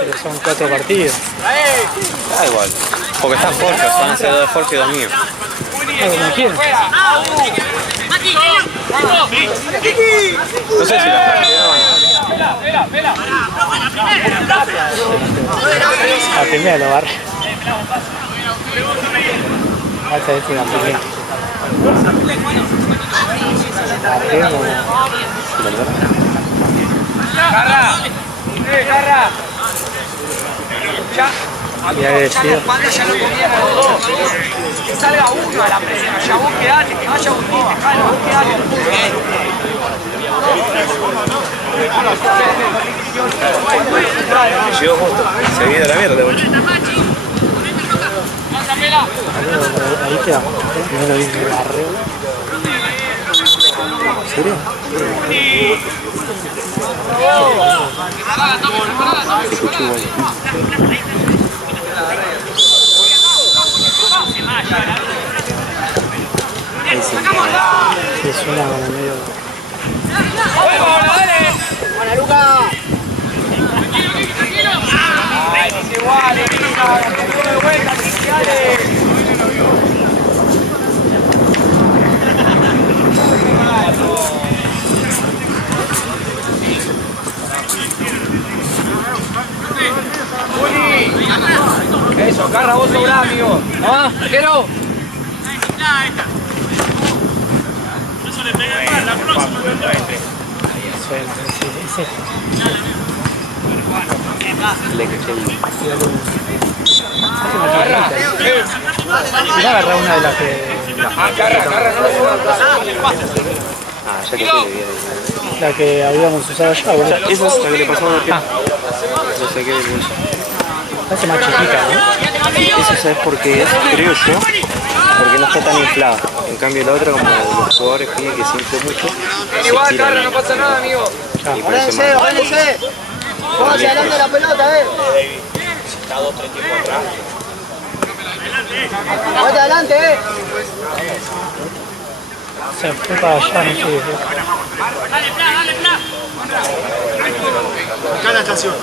Pero son 4 partidos. Da igual. Porque están Jorge, van a ser 2 de Jorge y 2 míos. ¿Como quién? No sé si los partieron. La primera lo barre. Esta es la primera. Garra. Ya. Ya he decidido. Ya lo comieron los dos. Que salga uno a la presión. Ya vos quedate, que vaya un tite, Jalo, vos quedate. Me llegó justo. Seguida la mierda, boludo. Ahí quedamos. Primero dice barreo. ¿En serio? Se escuchó igual. Sí, suena como medio... ¡Buena, Luca! ¡Ay, no es igual, Luca! ¡De vuelta, dale! Eso, Carra, vos sobrás, amigo. ¿Ah? ¿Arquero? Eso le pega igual, la próxima. Suena, sí. Le caché el... Mirá, agarrá una de las que... Carra, no lo subas. Ah, ya que te La que habíamos usado allá, boludo. esa es la que le pasó a la piel. Lo saqué del bolso. Parece más chiquita, ¿no? Eso sabes por qué es, creo yo, porque no está tan inflada. En cambio la otra, como los jugadores piden que se infle mucho, se Igual, estira Carra, no menos. pasa nada, amigo. Y parece más. ¡Váyanse! ¡Póngase adelante la pelota, Está 2-3 tiempos atrás. ¡Vaya adelante, Se fue para allá, no sé. Acá en la estación.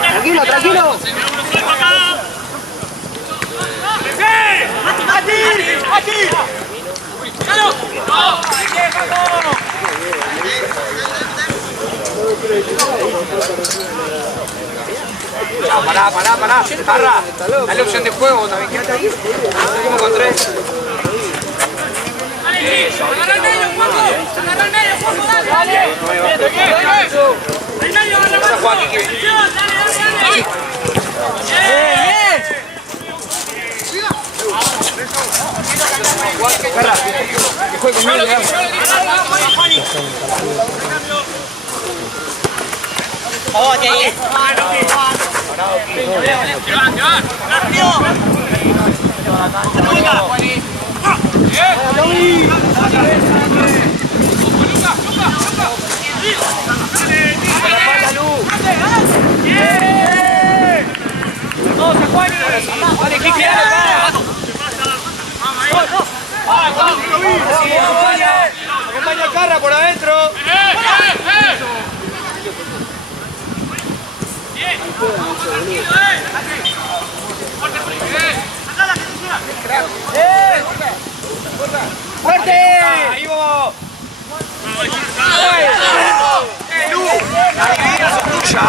Tranquilo, tranquilo. Pará. Parra, dale opción de juego también. Quédate ahí. Seguimos con 3. Agarra el medio, Juanjo. Dale. El medio, agarra Juan. Dale. Carra, que juegue conmigo. Acompaña a Carra por adentro. ¡Fuerte! ¡Ahí vos! ¡Lu! La dividida es tuya.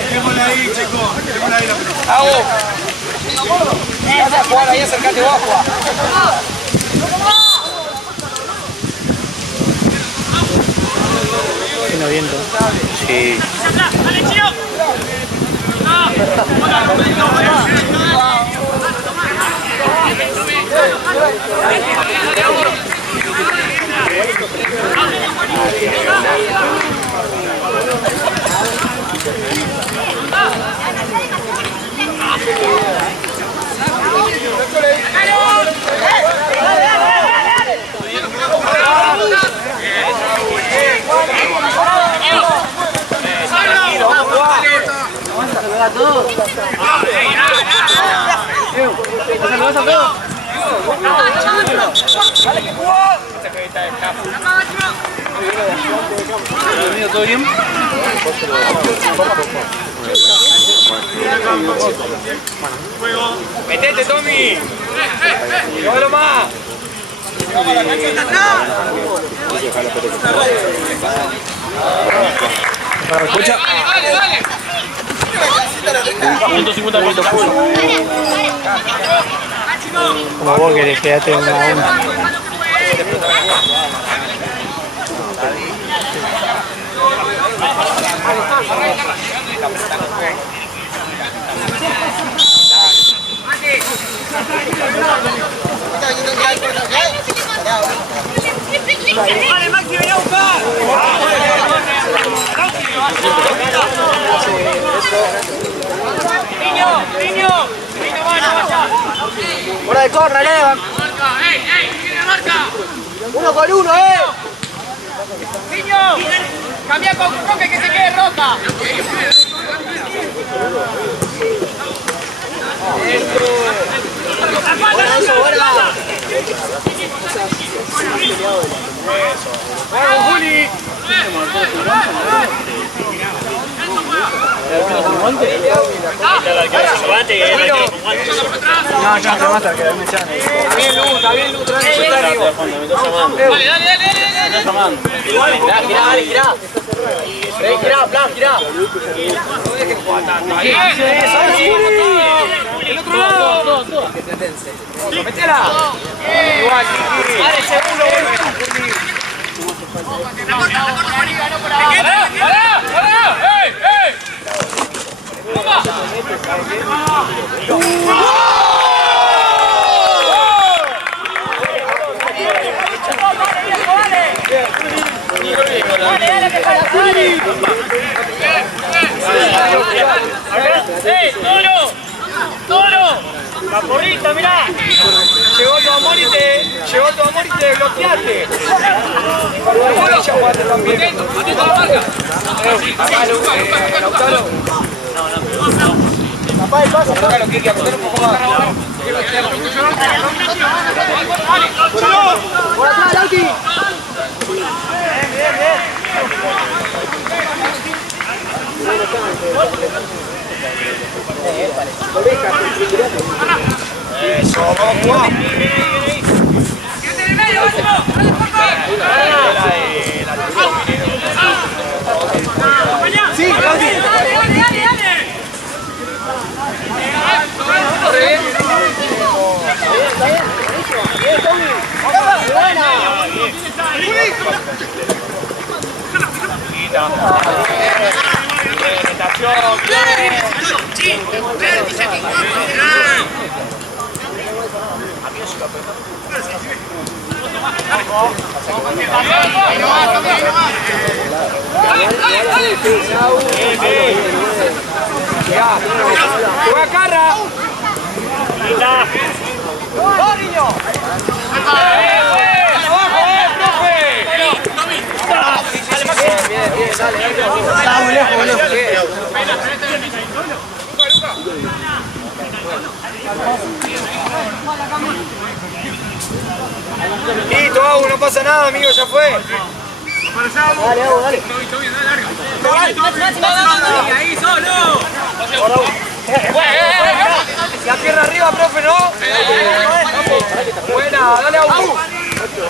Dejémosla ahí, chicos. Dejémosla ahí la pelota. ¡Hago! Vas a jugar ahí, acercate vos a jugar. Tiene viento. Sí. ¡Dale, Chino! Dale que jugó. ¿Todo bien? Metete, Tommy. Llévalo más. Escucha. Dale. 150 puntos. Como vos querés, quedate 1 a 1. Vale, Maxi, ven a buscar. Niño, vaya. Hora de córner, Tiene marca. 1 con 1, Niño, cambia con Coque que se quede rota. ¡Vamos, Juli! No, ya no te mata, que me echan. Está bien, Lu, arriba. Dale. Girá. Girá, plan, girá. El otro lado. Metela. Igual, Kiki. Dale, segundo, ¡Toro! ¡La porrita, mirá! Llegó tu amor y te bloqueaste. Vos ya jugaste también. ¡Atento a la marca! Lautaro. Tapá el paso, tócalo, Kiki, apuntar un poco más. Por atrás, Lauti. Eso, vamos a jugar. Sí, Lauti. ¡Juega Carra! ¡Va, niño! ¡Abajo, profe! Bien, dale. Estamos lejos, Listo, Agu, no pasa nada, amigo, ya fue. Dale, Agu, dale. ¡Ahí solo! La pierna arriba, profe, ¿no? Buena, dale, Agu.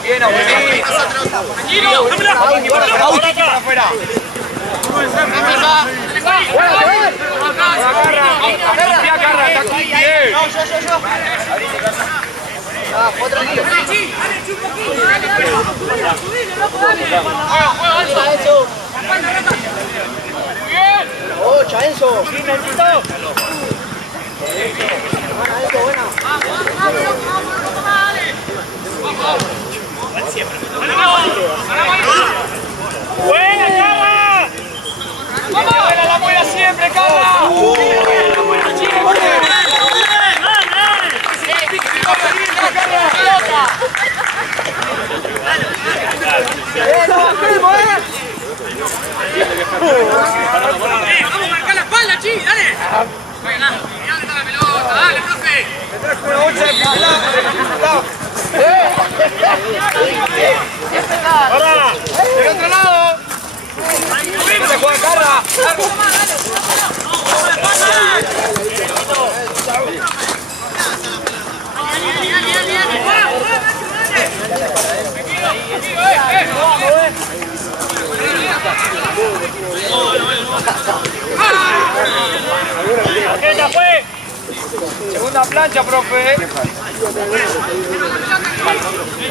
Bien, Agu. ¡Tranquilo! Para afuera. Enzo. ¡Buena, Carla! ¡Buena la buena siempre, Carla! ¡Vamos a marcar la espalda, Chi! ¡Dale! Dale, profe. Una bolsa de pelado. ¡Para! ¡Del otro lado! ¡Se juega Carra! ¡Ella fue! Segunda plancha, profe.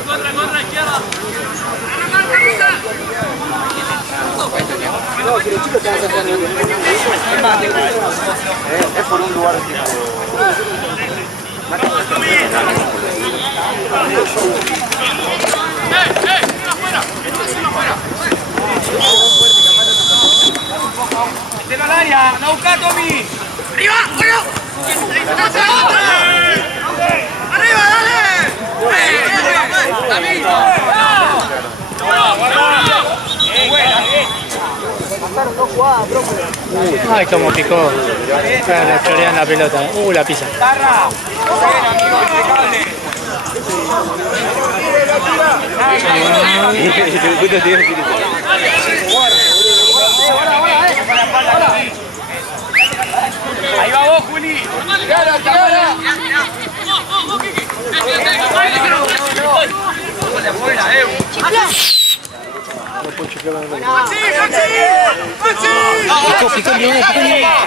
Contra, izquierda. Es por un lugar tipo... Metelo al área, anda a buscar, Tommy. ¡Arriba! ¡Bueno! ¡Arriba, dale! Ay, como picó. Claro, le chorean la pelota. La pisa. Carra. Bien, amigo, impecable. Ahí va vos, Juli. Tirala, tirala. Picó el León, picó el León.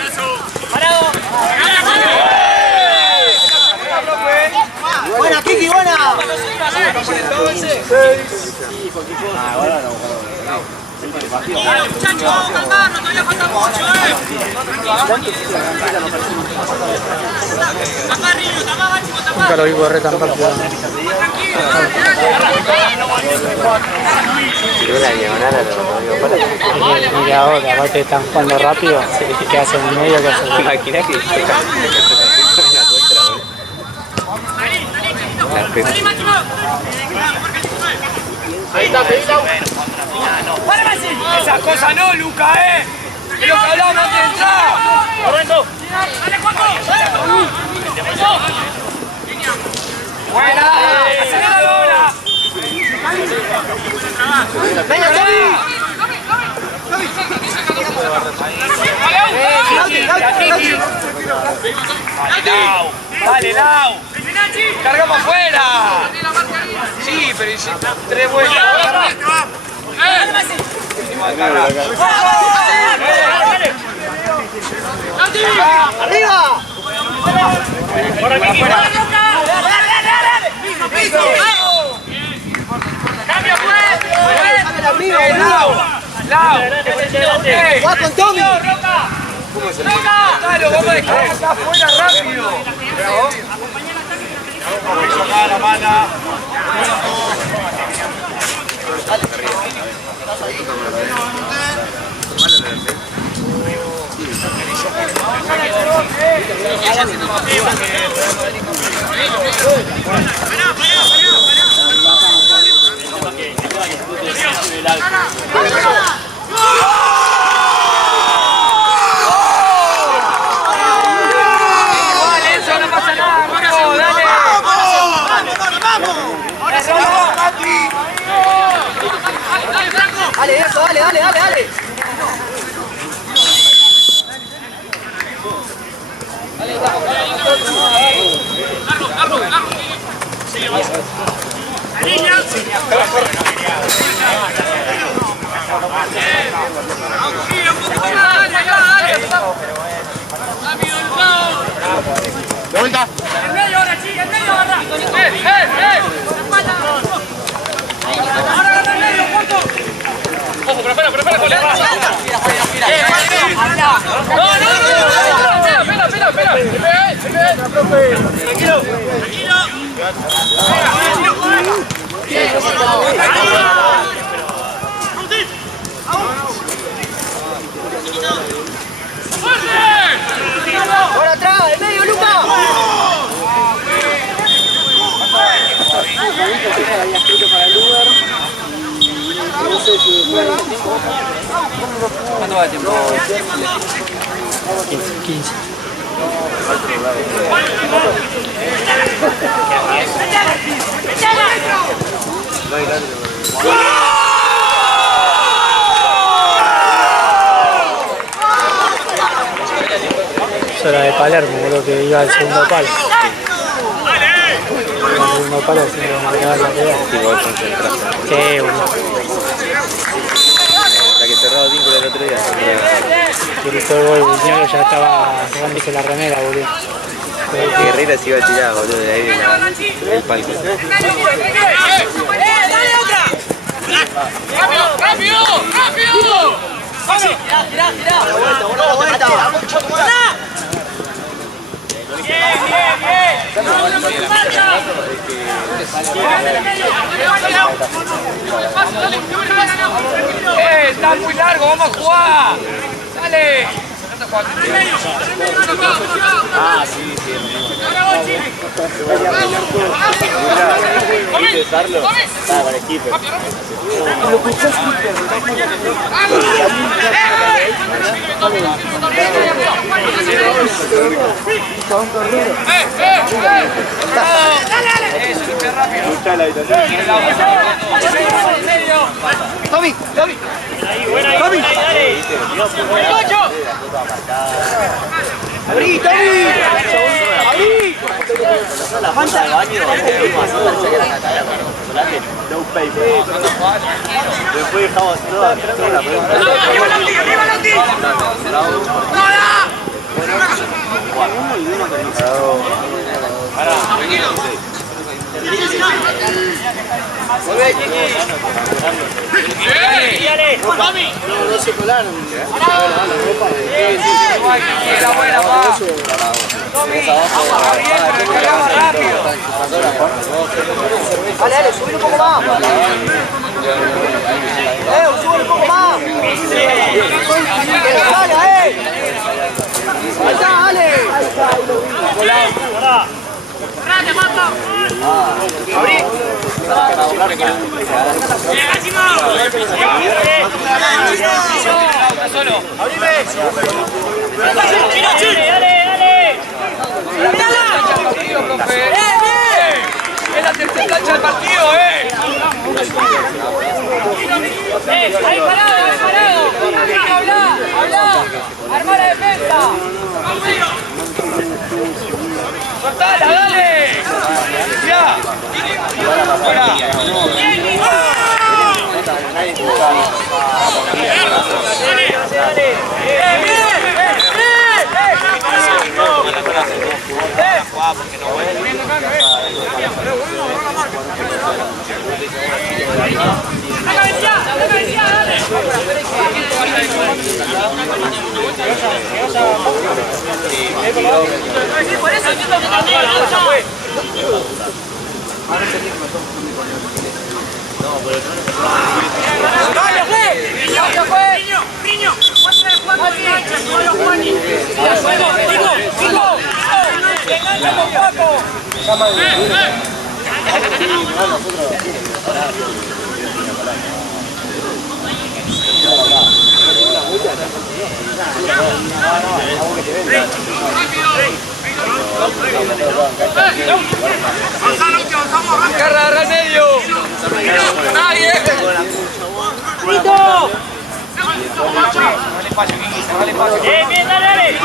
Buena, Kiki, buena. Muchachos, calmarnos, todavía falta mucho, Tapá, Río, tapá, Bachi, tapá. Nunca lo vi correr tan rápido. Y ahora, aparte están jugando rápido, que hacen en medio, que hacen en medio. Imagina que Salí, Máximo. Ahí está, ¡Vale, Maxi! esa cosa no, Luca, Es lo que hablamos antes de entrar. ¡Correcto! ¡Dale, Juanjo! Buena. Aceleralo ahora. Venga, Tommy. Dale, Lau. Cargamos afuera. Sí, pero hice 3 vueltas. ¡Arriba! ¡Por aquí! ¡Cambio, pues! Lau. ¡Va con Tommy! Dale, vamos a dejar acá afuera rápido. La mano. Eso no pasa nada, Marco, dale. Dale, eso, dale, dale, dale, dale. De vuelta. En medio ahora, chica, en medio ahora. Ahora agarra en medio, Juanjo. Ojo, pero espera, Jole. Espera. Tranquilo. Ahora atrás, en medio, Luca. ¿Cuánto va de tiempo? 15. Eso era de Palermo, boludo, que iba al segundo palo. Al segundo palo haciendo marcar la pelea. Igual concentraste. Sí, boludo. La que cerraba vínculo el otro día. Gritó el gol, Viñolo ya estaba sacándose la remera, boludo. Guerrera se iba a tirar, boludo, de ahí del palco. ¡Dale otra! ¡Rápido, rápido, rápido! ¡Vamos! Tirá. Vuelta. ¡Bien, bien, bien! Está muy largo, vamos a jugar. Dale. Ah, sí. ¿Viste usarlo? Estaba con el keeper. Tommy. Abrí, Tommy. Abrí. Al baño, no paper. Después dejamos toda la pregunta. No se colaron. Era buena, pa. Rápido. Dale, subir un poco más. Sube un poco más. Dale, Ahí está, dale. Abrí. Es la tercera plancha del partido, Ahí parado. Habla. Armá la defensa. Soltala, dale. Ya. Niño, muestra el juego de cancha, con los Juanis. Agarra al medio. Nadie. ¡Grito! Bien, dale.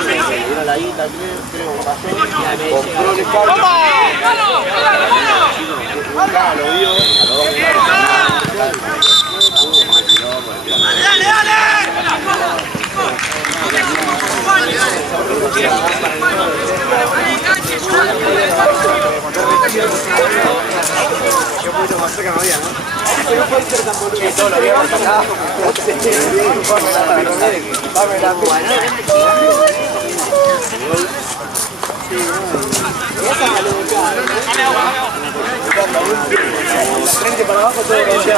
Frente para abajo todo ya.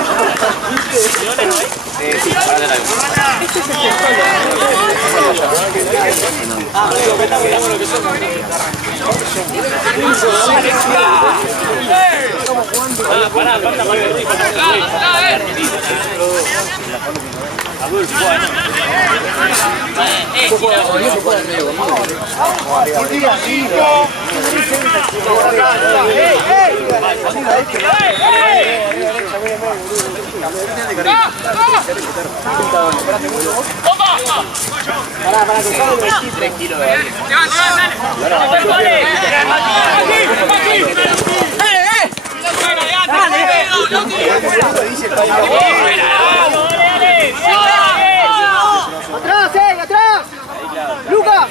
¡Atrás, atrás! ¡Lucas!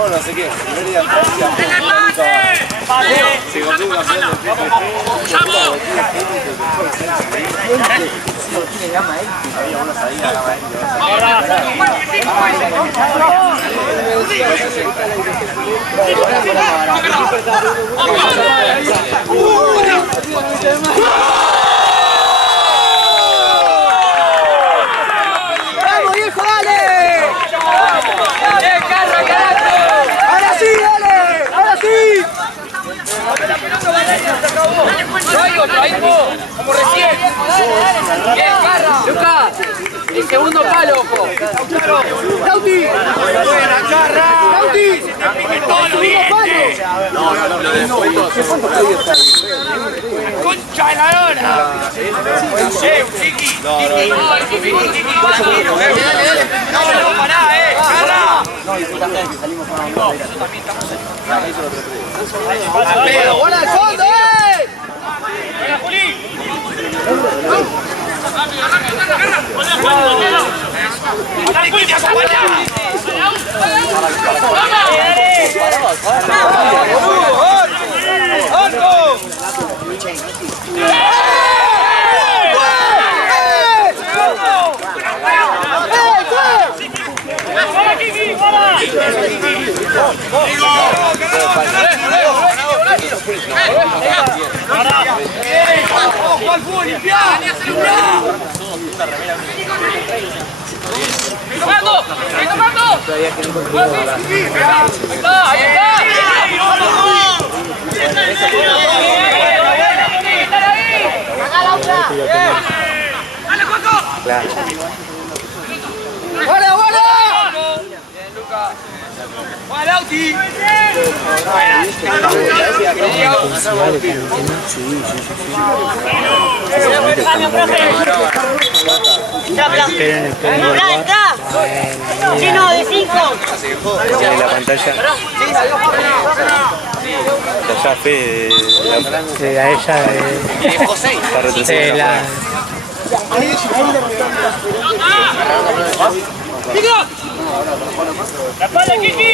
Bueno, sé qué. ¡Vamos, viejo, dale! ¡Ahora sí, dale! ¡Ahora sí! Como recién. Bien, Carra. Lucas, el segundo palo, ojo. ¡Lauti! Buena, Carra. ¡Lauti! Concha de la lona. Chiqui. No, pará, Carra. ¡Buena al fondo, Venga, Juli. Dale, Juli, acompañá. ¡Ojo al fútbol, limpiá! ¡Tomando! ¡Tomando! ¡Ahí está! ¡Dale, Juanjo! ¡Buena, buena! Bien, Lucas. ¡Buena, Lauti! Chino de 5. En la pantalla. Ya fe. Sí, a ella Está retrocediendo. ¡La espalda, Kiki!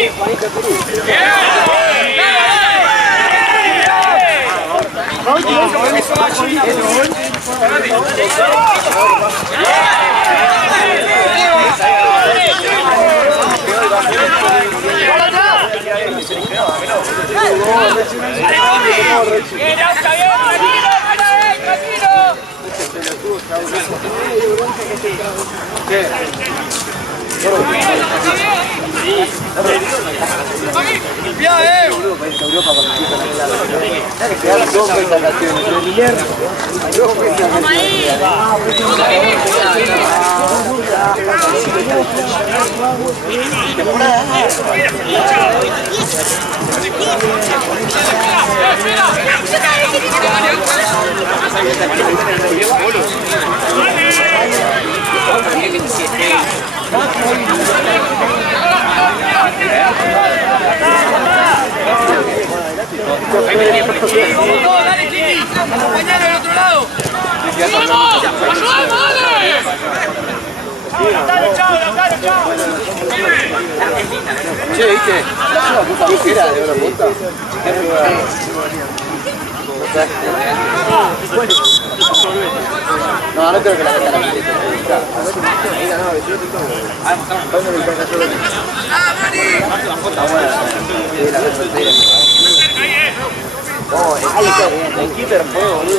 Dale, Kiki, acompañalo del otro lado. ¡Ayudamos! ¡Dale, chao, chao! Che, ¿viste? ¿La puta mujer de oro punta? No, no creo que la meta la El keeper fue, boludo.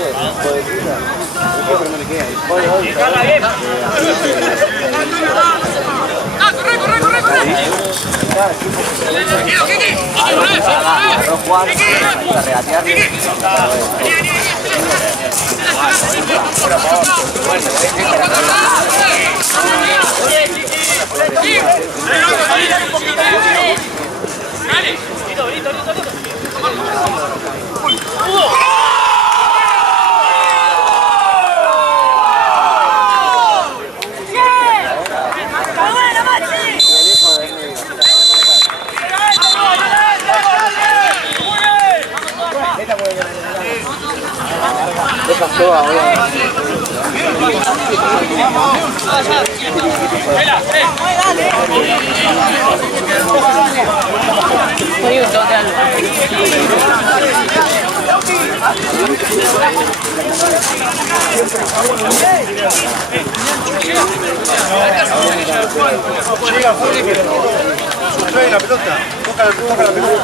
Trae la pelota, toca la pelota.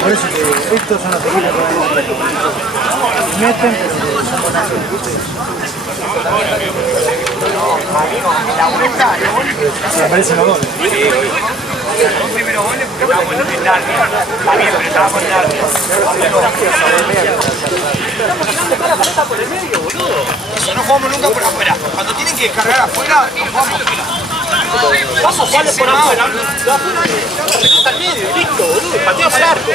Por eso que estos son los pequeños que meten, se aparecen los goles. Los primeros goles porque estábamos en Narnia. Pero estábamos en Narnia. Eso, no jugamos nunca por afuera. Cuando tienen que descargar afuera, no jugamos afuera. Vamos, sale por afuera. Pelota al medio, listo, boludo. Patea para el arco.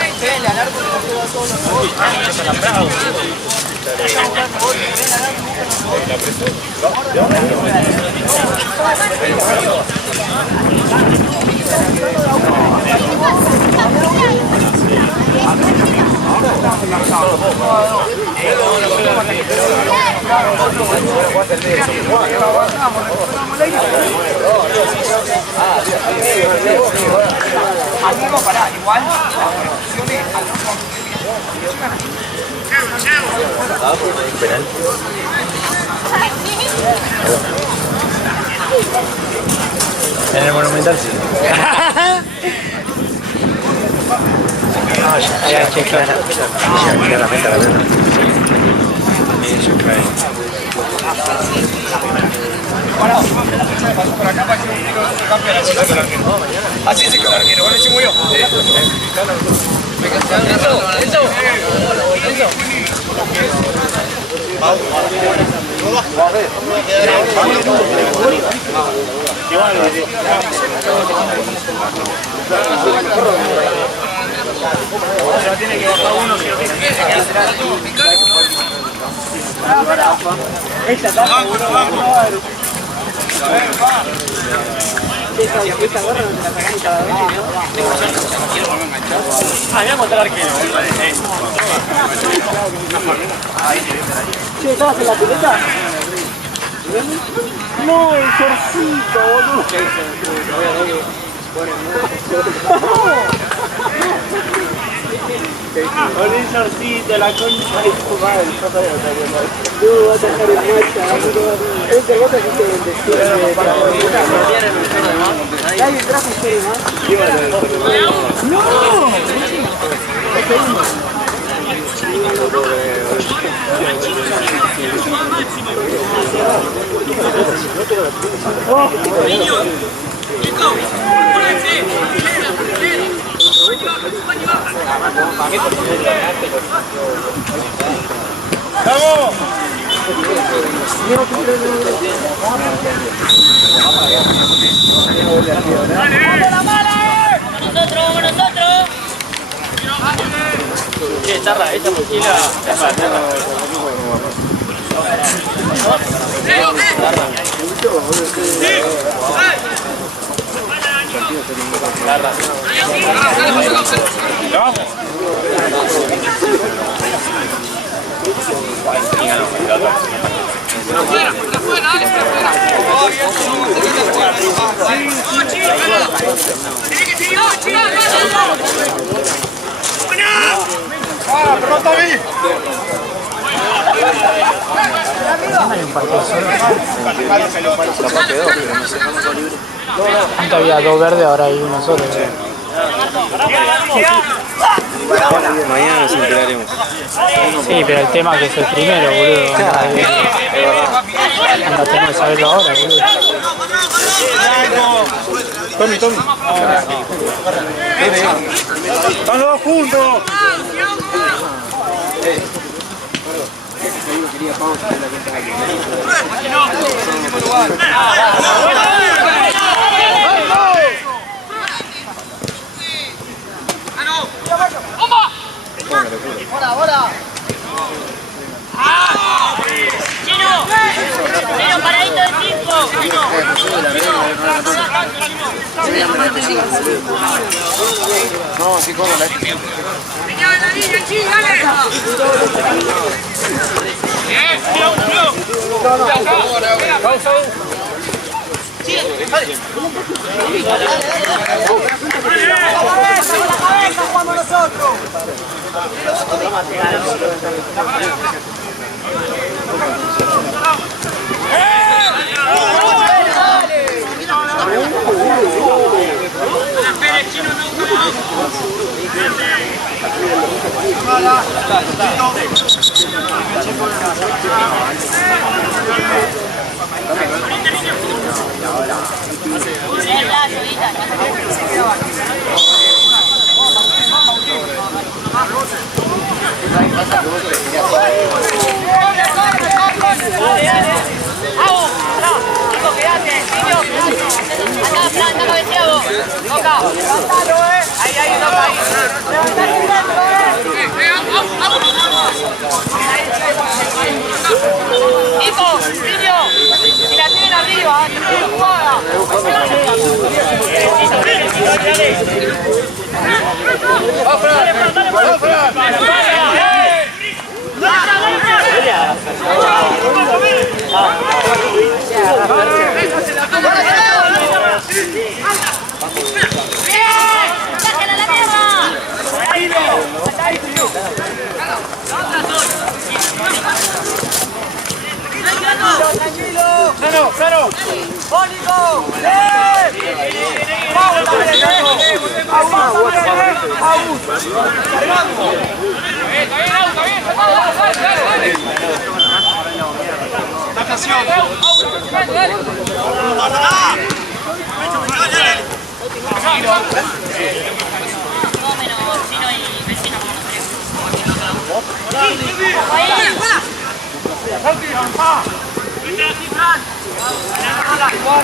Amigo, pará, igual las condiciones al En el Monumental sí. Ya, che, claro. Claramente la verdad. Eso cae. pasó por acá para que un tiro de cambio así se quedó el arquero. Así se quedó el arquero, bueno, se murió. Tiene que bajar uno si lo tiene que hacer. Ah, voy a montar arquero. Che, ¿estabas en la pelota? No, el torcito, boludo. Con el shortcito, la concha de tu madre. No, vas a dejar en marcha, amigo. Este gato que te bendiciones. Nadie trajo ustedes más. ¡No! ¡Vamos! ¡Vamos nosotros! Che, charla, esta mochila es para tierra. ¡Vamos! ¡Vamos, Antes había 2 verdes, ahora hay uno solo. Mañana nos enteraremos. Sí, pero el tema es que es el primero, boludo. Anda, tenemos que saberlo ahora, boludo. Tommy. ¡Están los dos juntos! Chino, paradito de 5. No, así como la... Nico, niño, si la tienen arriba, jugada. ¡Freno! ¡Mónico!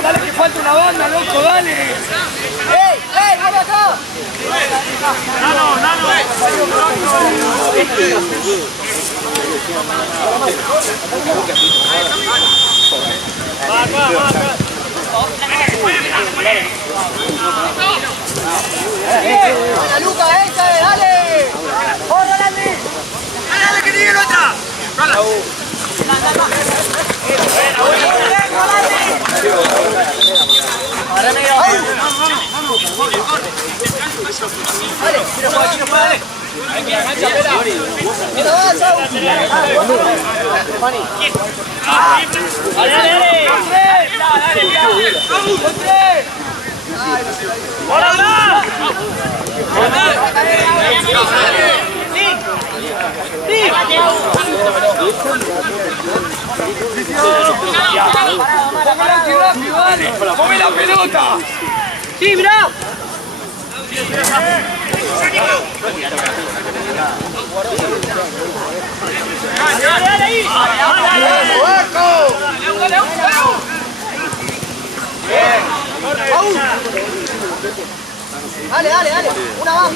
Dale que falta una banda, loco, dale. ¡Ey, vamos acá! ¡Nano! ¡Buena, Luca, dale! ¡Corre, Landy! ¡Dale, que tiene otra! ¡Come la pelota! ¡Sí, mirá! ¡Dale ahí! ¡Dale! Una más.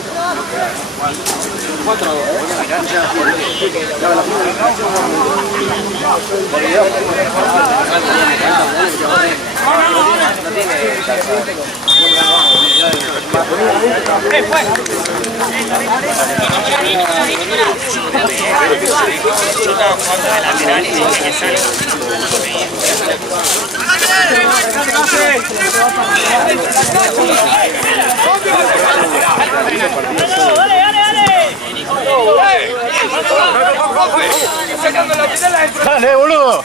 Sacando la pedala dentro. Dale, boludo.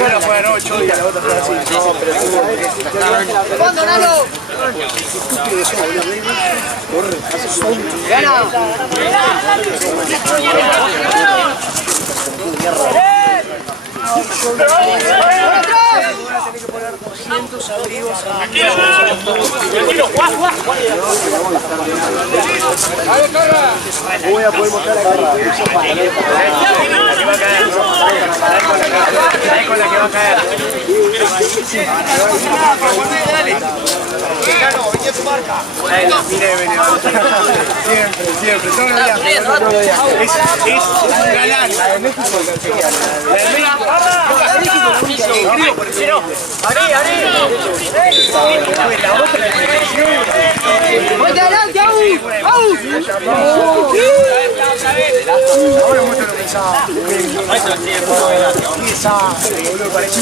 Una fue de 8 días, la otra fue así. ¡Fondo, Nalo! ¡Gana! Voy a poder mostrar la carga. Ahí con la que va a caer. Siempre, todos los días. Es un galán. La de México ahora mucho lo pensaba. Parecía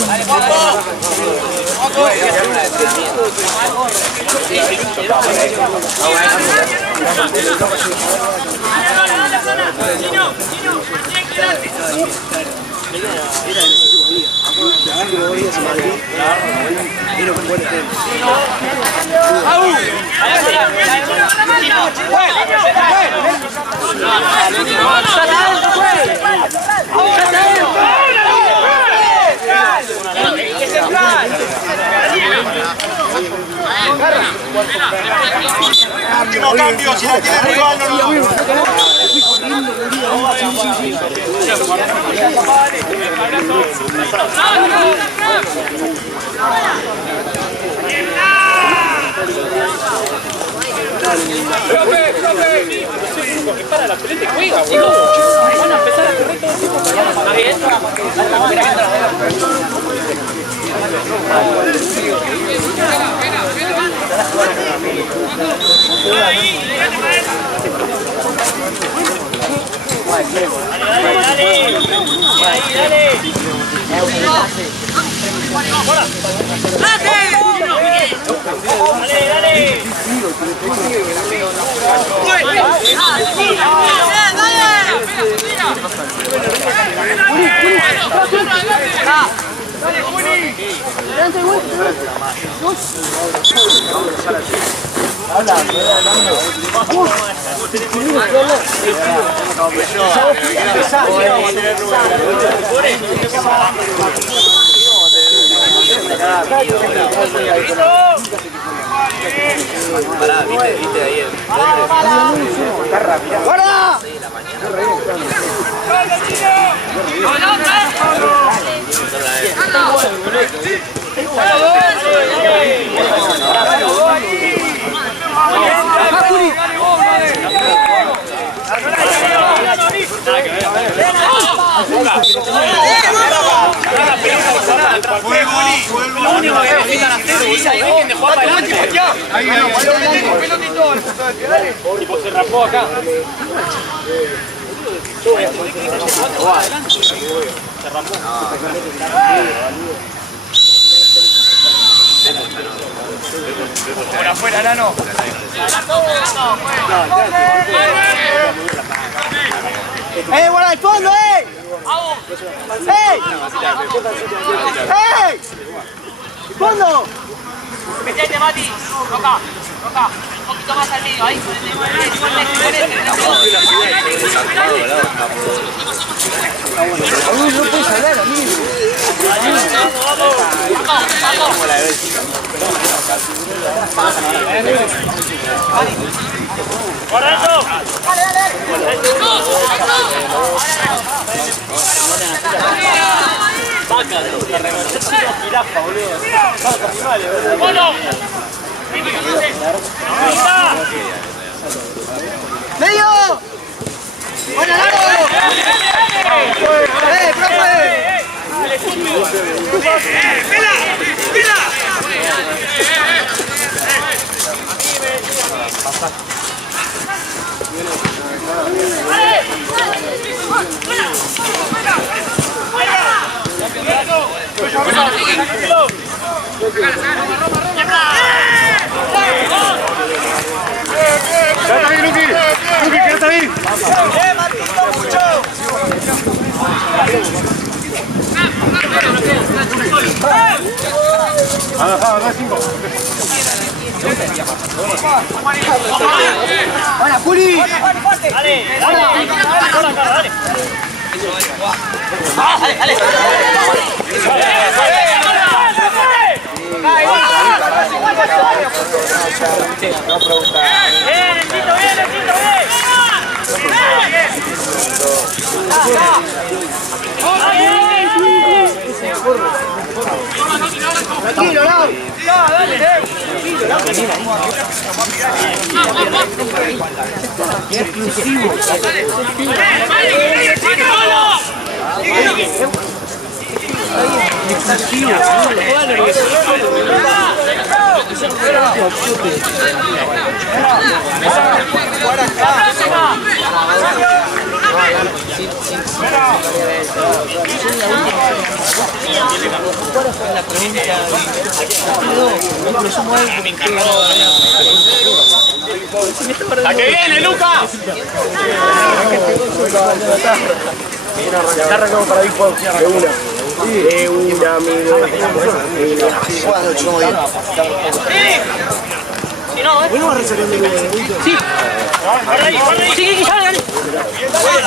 último cambio, si la tiene rival no lo vemos. Porque para la pelota y juega, boludo. Van a empezar a correr todo el tiempo. ¿Está bien? Pará, viste ahí el ¡Guarda! Lo único que necesitan hacer es dejen de jugar para adelante. Tipo se rapó acá. Se rapó. Por afuera, Nano. ¡Guarda el fondo, ¡Ey! ¡Fondo! Metete, Mati. Roca. Un poquito más al medio. Ahí. No puedes hablar, amigo. Vamos. ¡Correcto! Vaca, la revolución jirafa, boludo. ¡Bueno! ¡Medio! ¡Buena, Lago! ¡Profe! ¡Pela! ¡Pela! ¡Quédate ahí, Luqui! ¡Luqui, quédate ahí! Marquito, mucho! ¡Anda, 5! ¡Buena, Juli! ¡Dale! ¡Dale! No pregunta. ¡Bien, Tito, Tranquilo, Lau. Dale, ¡La que viene, Luca! Ya arrancamos para Big Pop. De una, amigo. Jugando, chumos bien. Si no, ¿eh? Bueno, va a resolver el de Sí. Sí, dale.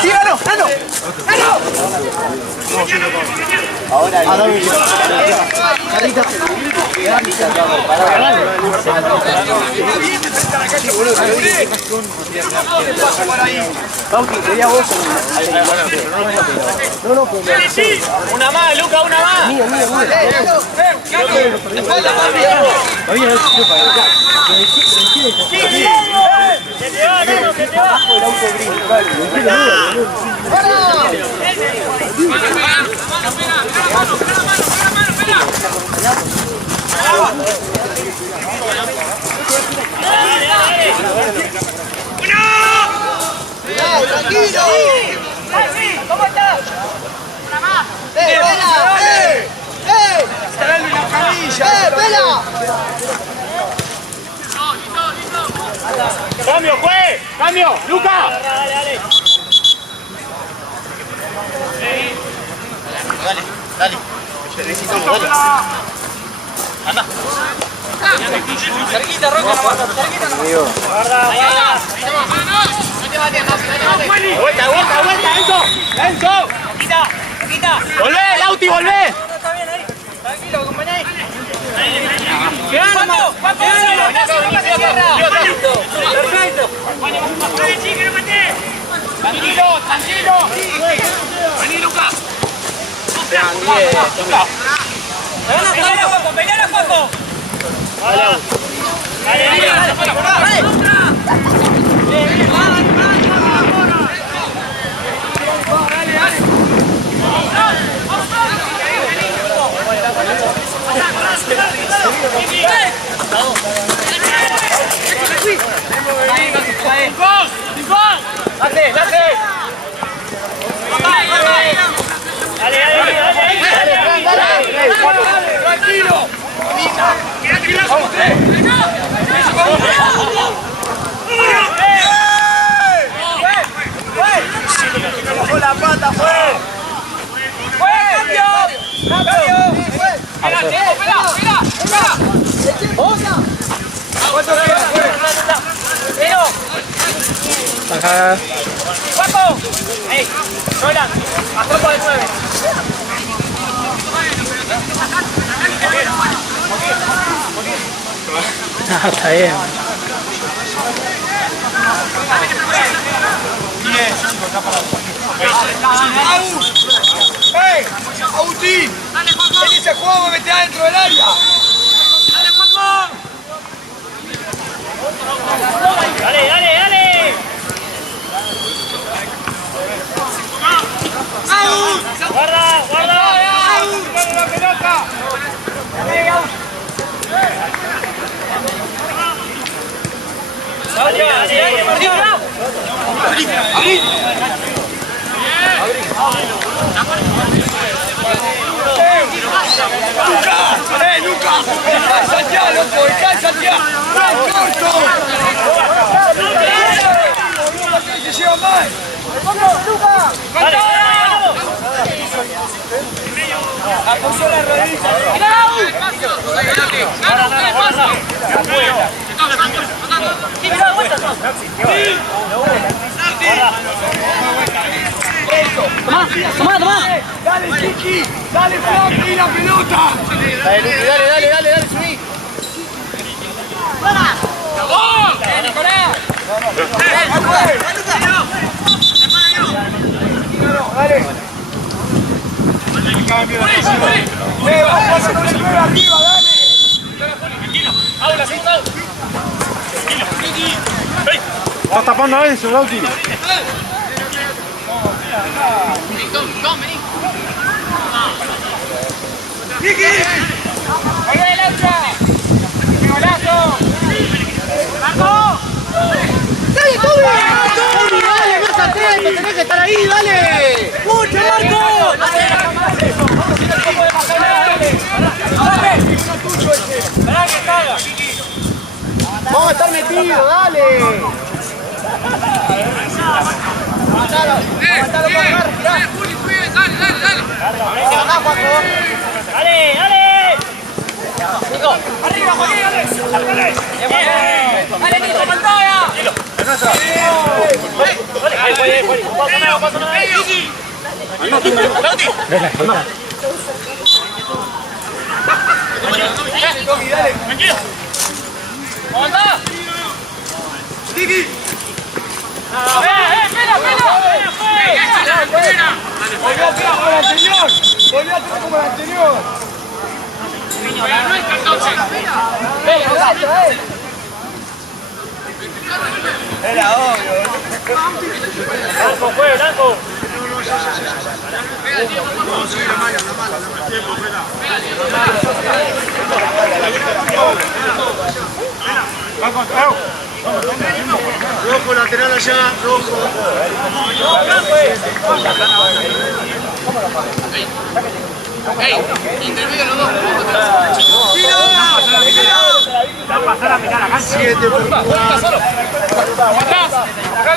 ¡Sí, ganó! ¡Ganó! ¡Ganó! Ahora, Carita. Bauti, quería vos. No, Una más, Luca, una más. mío. Que te va, Nano, que te va. ¡Tranquilo! ¿Cómo estás? ¡Vela! ¡Vela! ¡Cambio, juez! ¡Cambio! ¡Luca! Dale. Anda. Cerquita, Roca, cerquita nomás. Vuelta, Enzo. Quita. Volvé, Lauti, volvé. Está bien ahí. Tranquilo, acompañá. Quedamos. Perfecto. Tranquilo. Vení, Luca. ¡Peleala, Juanjo! Tranquilo. ¡Bajó la pata, fue! Ajá. ¡Guapo! ¡Ey! ¡Nolan! ¡A campo de 9! Está bien. ¡Hey! ¡Agustín! En ese juego me metí adentro del área. ¡Dale, Juaco! Dale, dale, dale. Guarda, guarda. ¡La pelota! Dale, dale, dale. ¡Lucas! ¡Descansa ya, loco! ¡Descansa ya! ¡Corto! ¡Se lleva mal! ¡Lucas! ¡Apoyó la rodilla! Tomá. ¡Dale, Chiqui! ¡Dale, Flappy, la pelota! Dale, Luqui, dale, subí. ¡Nicolás! ¡Dale! ¡Vamos a poner el 9 arriba, dale! Estás tapando a Enzo, Lauti. ¡Chiqui! ¡Ahí va el otra! ¡Golazo! ¡Marco! ¡Dale, Toby! ¡Dale, más atento! ¡Tenés que estar ahí, dale! ¡Mucho, Marco! Vamos a estar metidos, dale. Aguantalo para agarrar, tirá. Dale, dale. ¡Arriba, Joaquín! ¡Dale, Nico, pantalla! Pasa una vez. Tranquilo. ¡Aguanta! ¡Tiki! ¡Espera! ¡Volvió a tirar como el anterior! ¡Volvió a tirar como el anterior! Era obvio. Blanco, fue, Blanco. Rojo lateral allá, rojo. Intermedio los dos. Pasar a mirar acá. 7 por Solo. Atrás. Acá,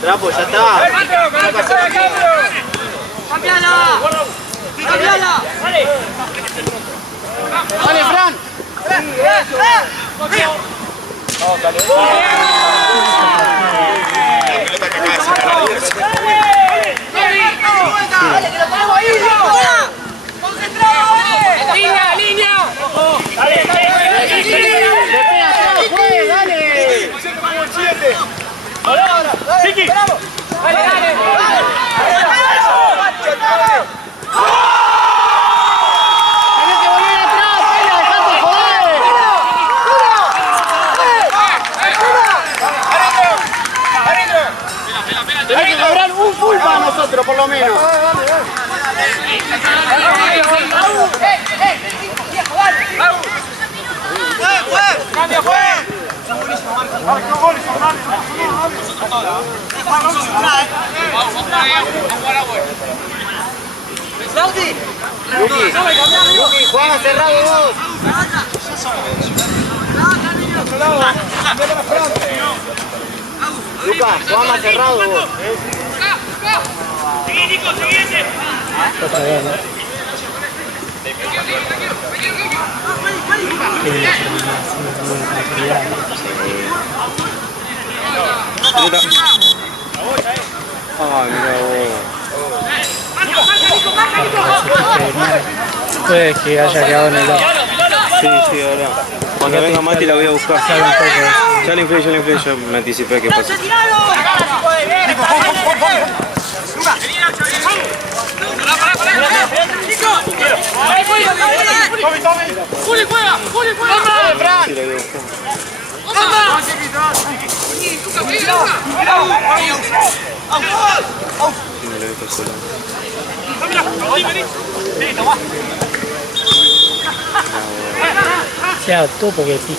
Trapo, ya está. ¡Cambiala! Dale, Fran. ¡Dale, que lo tenemos ahí! ¡Concentrado! ¡Línea! Dale, ¡Dale! Chiqui. ¡Dale! Tenés que volver atrás, dejate joder. Tenés que cobrar un full para nosotros, por lo menos. ¡Cambia, fue! Luqui, juega cerrado vos. Lucas, juega más cerrado vos. Seguí, Nico, seguí ese. Otra vez, ¿no? Ay, mira vos. Puede que haya quedado en el lado. Sí, ahora. Cuando venga Mati la voy a buscar. Ya la inflé, yo me anticipé que pasa. Sí, la voy a buscar. Me la voy a pasar. Sea tú porque pica.